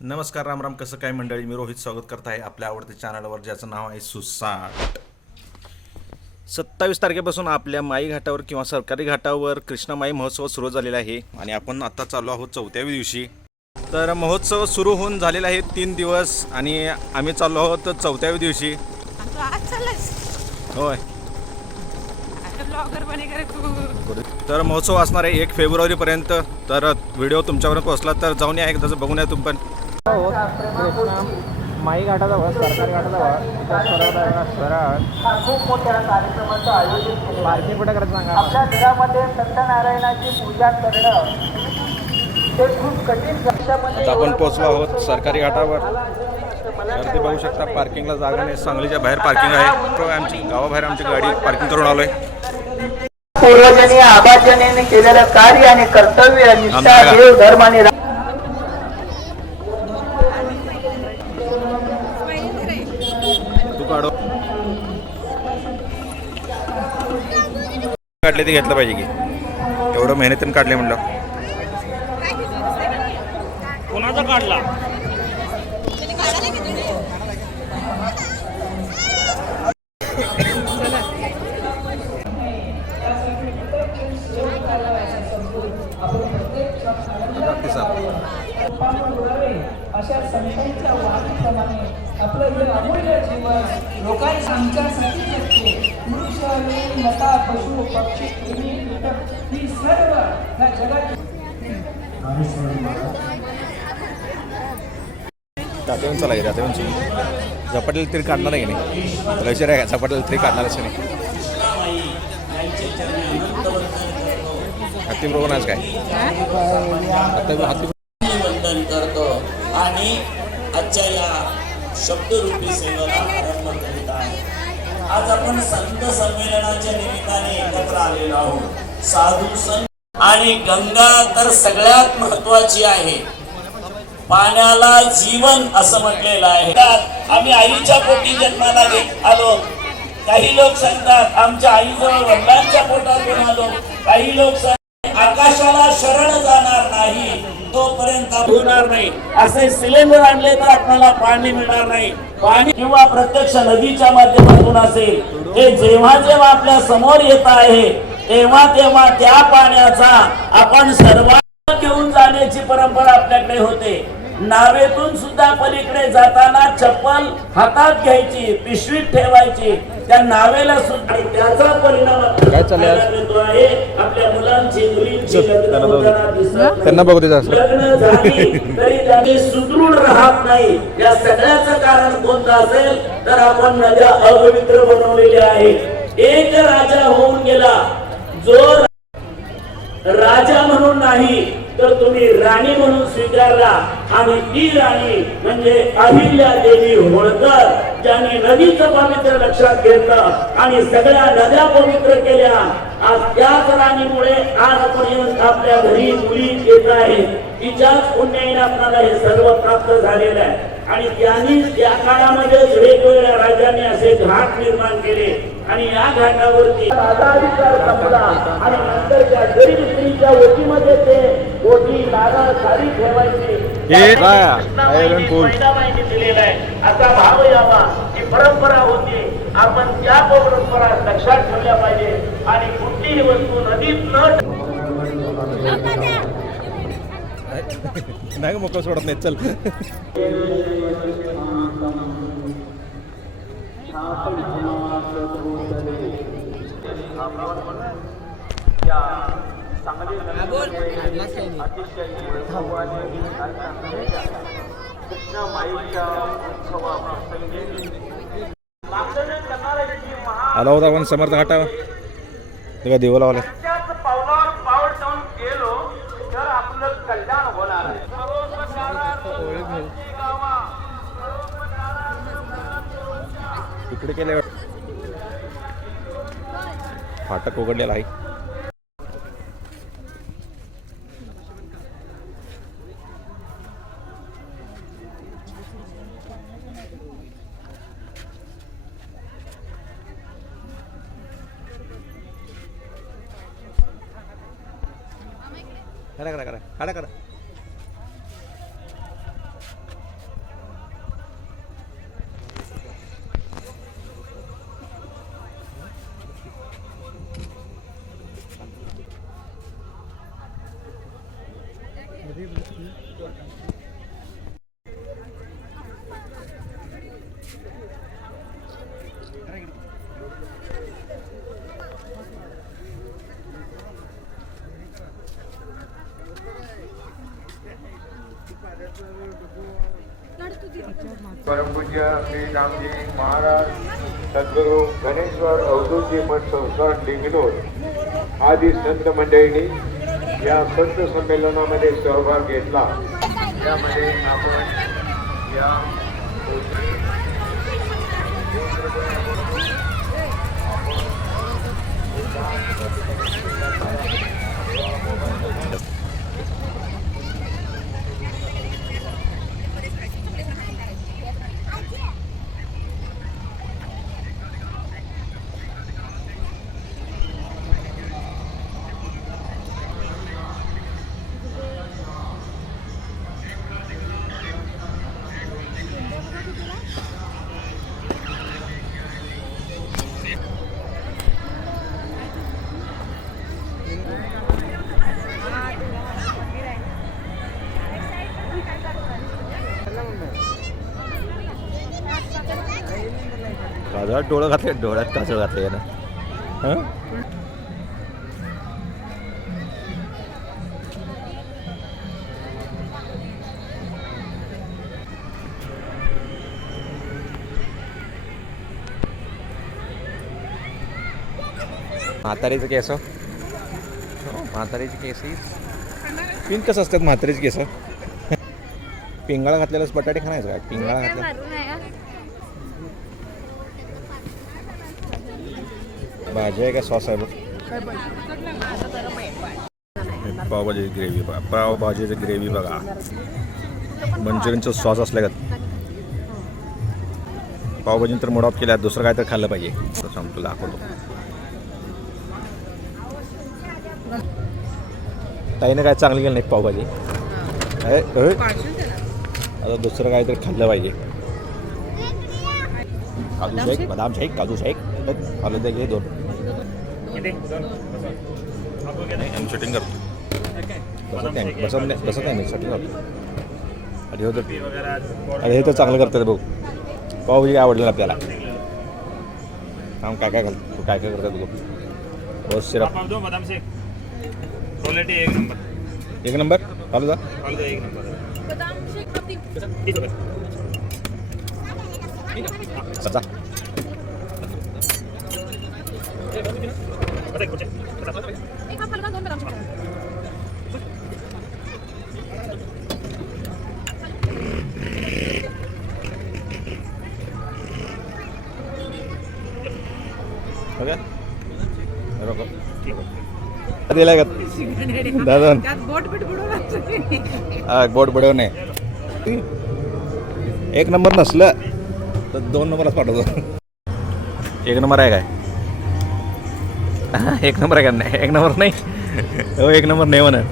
नमस्कार राम राम. कसं काय मंडळी? मी रोहित स्वागत करत आहे आपल्या आवडत्या चॅनलवर ज्याचं नाव आहे सुसाट. सत्तावीस तारखेपासून आपल्या माई घाटावर किंवा सरकारी घाटावर कृष्णामाई महोत्सव सुरू झालेला आहे आणि आपण आता चालू आहोत चौथ्याव्या दिवशी. तर महोत्सव सुरू होऊन झालेला आहे तीन दिवस आणि आम्ही चाललो आहोत चौथ्याव्या दिवशी. होय. तर महोत्सव असणार आहे एक फेब्रुवारीपर्यंत. तर व्हिडिओ तुमच्यापर्यंत पोहोचला तर जाऊन या एकदाचं बघून या तुम्ही पण. कृष्णा माई घाटाचा बस सरकारी घाटाचा बस सरळ सरळ खूप मोठ्या कार्यक्रमाचं आयोजन पार्किंग कुठे करत सांगा आपल्या घरामध्ये सत्यनारायणाची पूजा करणं ते खूप कठीण कक्षामध्ये आता आपण पोहोचलो आहोत सरकारी घाटावर. तर ते बघू शकता पार्किंगला जागा नाही. सांगलीच्या बाहेर पार्किंग आहे. तो आमची गावाबाहेर आमची गाडी पार्किंग करून आलोय. पूर्वजांनी आबाजनेने केलेलं कार्य आणि कर्तव्य निष्ठा देव धर्म आणि काढले ते घेतलं पाहिजे की. एवढं मेहनतीनं काढले म्हणलं कोणाचा काढला? अशा संतांच्या वाणीप्रमाणे आपलं हे अमूल्य जीवन लोकांच्या आमच्यासाठी मनुष्य लता पशु पक्षी कीटक ही सर्व या जगात तात्यावून चला की तात्यावूनची झपाटेल तरी काढणार आहे की नाही? विचार आहे का? झपाटेल तरी काढणार असं नाही. हत्ती बरोबर आज काय? आता हत्ती वंदन करतो. आणि आजच्या या शब्दरूपी सेवेला आरंभ आज आपण संत संमेलनाच्या निमित्ताने एकत्र आलेलो आहोत. साधू संत आणि गंगा तर सगळ्यात महत्वाची आहे. पाण्याला जीवन असं म्हटलेलं आहे. आम्ही आईच्या पोटी जन्माला आलो. काही लोक सांगतात आमच्या आईजवळ वडिलांच्या पोटातून आलो. काही लोक सांगतात आकाशाला शरण जाणार नाही. तोपर्यंत होणार नाही. असे सिलेंडर आणले तर आपल्याला पाणी मिळणार नाही. पाणी किंवा प्रत्यक्ष नदीच्या माध्यमातून असेल. हे जेव्हा जेव्हा आपल्यासमोर येत आहे तेव्हा तेव्हा त्या पाण्याचा आपण सर्वांना घेऊन जाण्याची परंपरा आपल्याकडे होते. नावेतून सुद्धा पलीकडे जाताना चप्पल हातात घ्यायची पिशवीत ठेवायची त्या नावेला सुद्धा त्याचा परिणाम आहे. आपल्या मुलांची मुलींची त्यांना बघू. दे. लग्न झाली तरी त्यांनी सुदृढ राहत नाही. या सगळ्याचं कारण कोणतं असेल तर आपण नद्या अपवित्र बनवलेल्या आहेत. एक राजा होऊन गेला. जो राजा म्हणून नाही तर तुम्ही राणी म्हणून स्वीकारला. आणि ती राणी म्हणजे अहिल्या देवी होळकर ज्यांनी नदीचं पवित्र लक्षात घेतलं आणि सगळ्या नद्या पवित्र केल्या. आज त्याच राणीमुळे आजपर्यंत आपल्या घरी मुली येत आहेत. तिच्याच पुण्याने आपल्याला हे सर्व प्राप्त झालेलं आहे. आणि त्यांनी त्या काळामध्येच वेगवेगळ्या राजांनी असे घाट निर्माण केले. आणि या घाटावरती राजाधिकार संपला. आणि नंतर त्या गरीब स्त्रीच्या ओटीमध्ये ते ओटी नारळ साडी ठेवायची. हे दिलेला आहे. असा भाव यावा ही परंपरा होती. आपण त्या परंपरा लक्षात ठेवल्या पाहिजे. आणि कुठलीही वस्तू नदीत न नाही का मोकळं सोडत नाही. चल. आला होता आपण समर्थ घाटा तेव्हा देवा लावला पावलावर गेलो तर आपलं कल्याण होणार आहे. इकडे केले फाटक उघडलेला आहे. करा करा करा करा करा परमपूज्य श्री रामजी महाराज सद्गुरू गणेश्वर अवधूतजी मठ संस्थान लिंगनूर आदी संत मंडळींनी या संत संमेलनामध्ये सहभाग घेतला. त्यामध्ये आपण या काजळात डोळं घातले डोळ्यात काजळ घातले ना म्हातारीचं केस हो. म्हातारीची केस पिन कसं असतात म्हातारीची केस? पिंगाळा घातलेलाच बटाटे खाण्याचं काय पिंगाळा घातला. भाजी आहे का सॉस आहे बघ. पावभाजी ग्रेव्ही बघा. पावभाजीची ग्रेव्ही बघा. मंचुरियनचं सॉस असल्या का? पावभाजीनं तर मूड ऑफ केल्या दुसरं काय तर खाल्लं पाहिजे. तुला दाखवतो. ताईनं काय चांगली गेलं नाही पावभाजी. अरे, अरे. आता दुसरं काय तर खाल्लं पाहिजे. काजू शेक बदाम शेक काजू शेक. खाल्लं ते दोन. शूटिंग करतो. बसत नाही. बसत नाही बसत नाही मी शूटिंग करतो. अरे हो तर अरे हे तर चांगलं करतात भाऊ पावभाजी काय आवडलं आपल्याला? थांब काय काय घालतो तू काय काय करतात बघू. सिरप दो बदाम शेक. क्वालिटी एक नंबर एक नंबर? चालू जा क्वालिटी एक नंबर तीस रुपये सचा बसा दिला का दादा. हा बोट बुडवणे. एक नंबर नसलं तर दोन नंबरच पाठवतो. एक नंबर आहे काय? हा, एक नंबर आहे का? नाही एक नंबर नाही. हो एक नंबर नाही म्हणत.